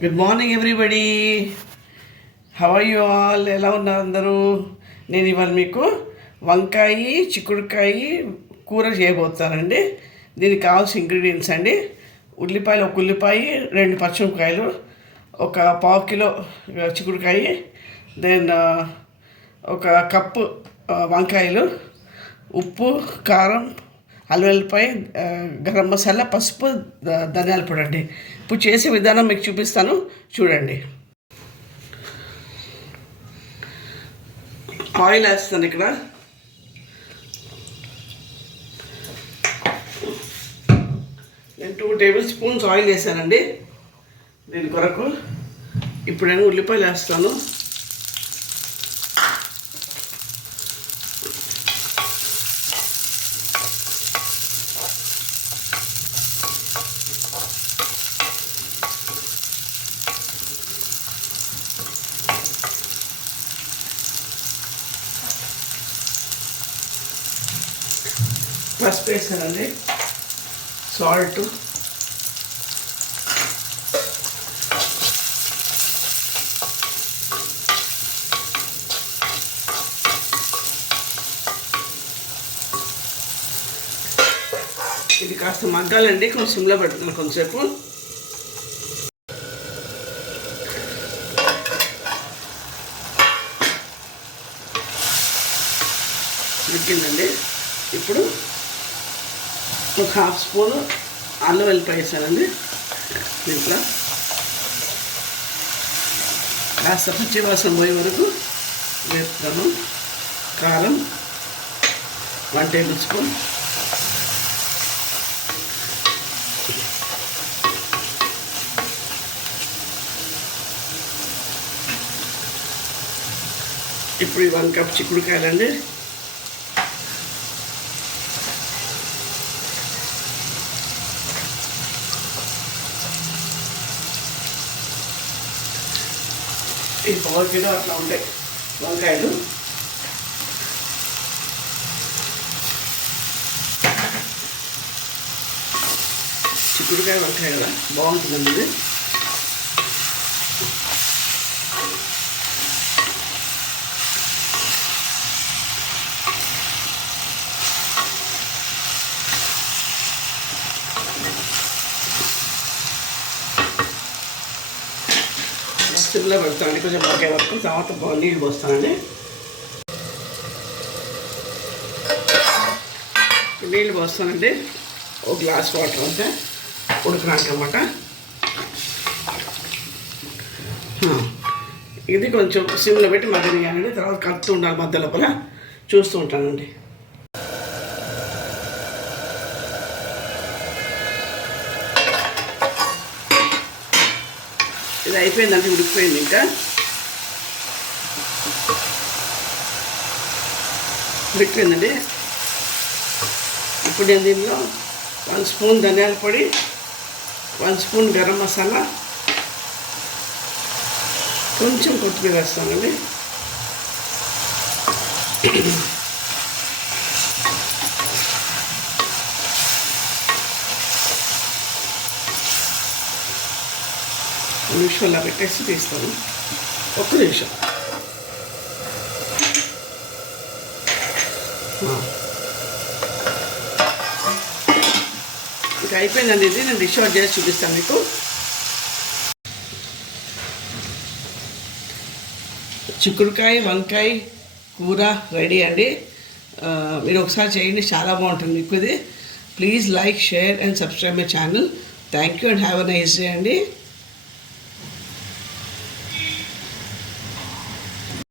Good morning everybody. How are you all? ఎలా ఉన్నారు అందరూ? నేను ఇవాళ మీకు వంకాయ చిక్కుడుకాయ కూర చేయబోతానండి. దీనికి కావాల్సిన ఇంగ్రీడియంట్స్ అండి: ఉల్లిపాయలు, ఒక ఉల్లిపాయ, 2 పచ్చిమిరపకాయలు, ఒక పావు కిలో చిక్కుడుకాయ, దెన్ ఒక కప్పు వంకాయలు, ఉప్పు, కారం, అల్లం వెల్లిపాయ, గరం మసాలా, పసుపు, ధనియాల పొడి అండి. ఇప్పుడు చేసే విధానం మీకు చూపిస్తాను, చూడండి. ఆయిల్ వేస్తాను. ఇక్కడ నేను 2 టేబుల్ స్పూన్స్ ఆయిల్ వేసానండి దీని కొరకు. ఇప్పుడు నేను ఉల్లిపాయలు వేస్తాను. పసుపు వేసానండి, సాల్ట్, ఇది కాస్త మగ్గాలండి. కొంచెం సిమ్లో పెడుతున్నాను కొంచెంసేపు. ఉడికిందండి. ఇప్పుడు ఒక 1/2 స్పూను అల్లం వెల్లిపాయ వేసానండి. దీంట్లో కాస్త పచ్చివాసన పోయే వరకు వేస్తాను. కారం 1 టేబుల్ స్పూన్, ఇప్పుడు 1 కప్ చిక్కుడుకాయలండి. ఈ పావు కిలో అట్లా ఉంటాయి వంకాయలు. చిక్కుడుకాయ వంకాయ కదా, బాగుంటుందండి ఇది. సిమ్లో పెడతానండి కొంచెం బాగా వరకు. తర్వాత నీళ్ళు పోస్తానండి. నీళ్ళు పోస్తానండి, 1 గ్లాస్ వాటర్ అంతే ఉడకడానికి అన్నమాట. ఇది కొంచెం సిమ్లో పెట్టి మగ్గనియానండి. తర్వాత కలుపుతూ ఉండాలి, మధ్య లోపల చూస్తూ ఉంటానండి. ఇది అయిపోయిందండి, ఉడికిపోయింది. ఇంకా ఉడికిపోయిందండి. ఇప్పుడు నేను దీనిలో 1 స్పూన్ ధనియాల పొడి, 1 స్పూన్ గరం మసాలా, కొంచెం కొత్తిమీర వేస్తానండి. నిమిషంలో పెట్టేసి తీస్తాను. 1 నిమిషం. ఇంకా అయిపోయిందండి. ఇది నేను డిష్ అవుట్ చేసి చూపిస్తాను మీకు. చిక్కుడుకాయ వంకాయ కూర రెడీ అండి. మీరు ఒకసారి చేయండి, చాలా బాగుంటుంది మీకు ఇది. Please like, share and subscribe my channel. Thank you and have a nice day అండి.